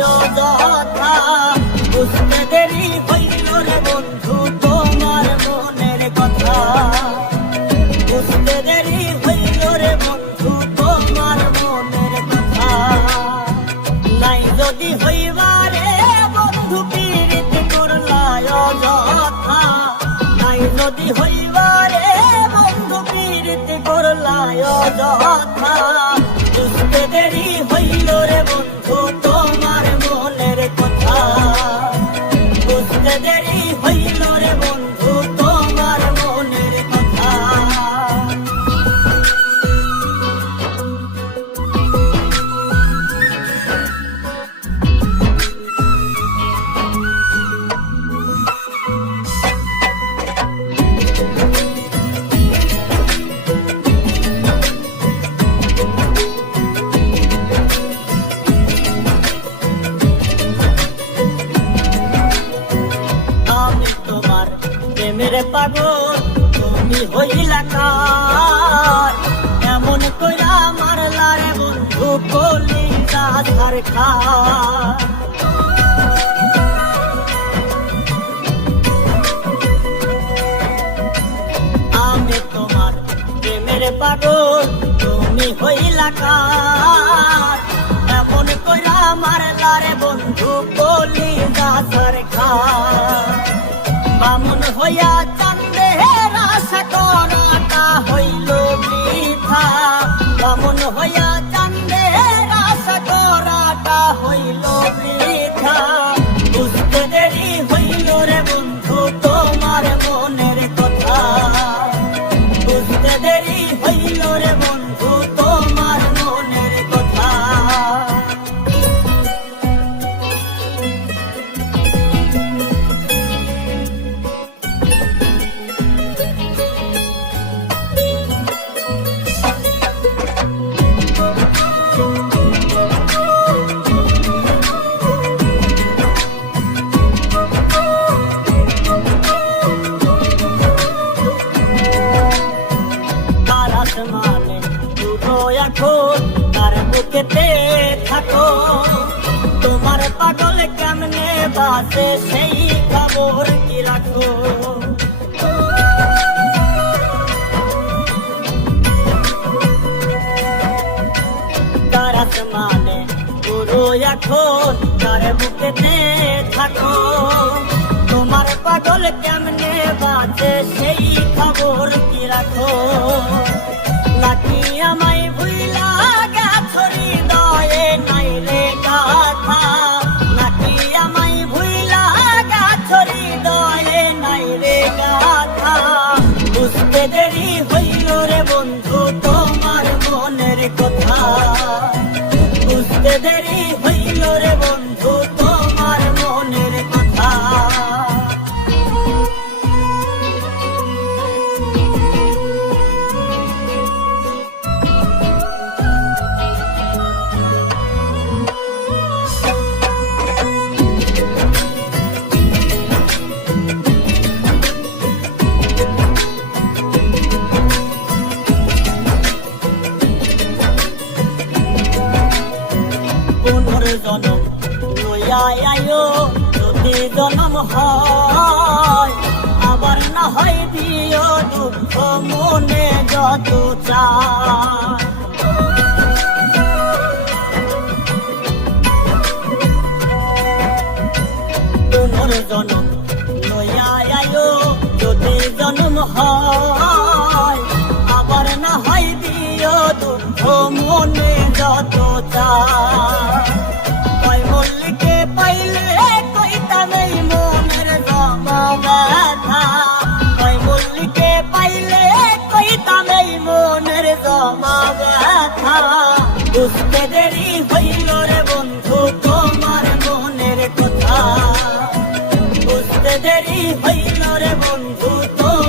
যথা বুঝতে দেরি হইল রে বন্ধু, তোমার মনের কথা। বুঝতে দেরি হইল রে বন্ধু, তোমার মনের কথা। নাই যদি হইবারে বন্ধু পীড়িত করলায় যথা নাই যদি হইবারে প্রেমের পাগল, তুমি হইলা কার? এমন কইরা মারলা রে বন্ধু কলি সাধার খা আমি তোমার প্রেমের পাগল, তুমি হইলা কার? এমন কইরা মারলা রে বন্ধু কলি সাধার খা বামুন হইয়া চান্দে আশা করাটা হইল বৃথা। বামুন হইয়া চান্দে আশা করাটা হইল তার বুকেতে থাকো। তোমার পাগল কেমনে বাসে সেই খবর কি রাখো? তার আসমানে পুরো এখন তার বুকেতে থাকো। তোমার পাগল কেমনে বাজে সেই খবর কি রাখো? লইয়া আয়ো, যদি জনম হয়, আবার না হয় দিও দুঃখ মনে যত চায়। পুনর্জনম লইয়া আয়ো, যদি জনম হয়, আবার না হয় দিও দুঃখ মনে যত চায়। বুঝতে দেরি হইল রে বন্ধু তোমার মনের কথা। বুঝতে দেরি হইল রে বন্ধু তোমার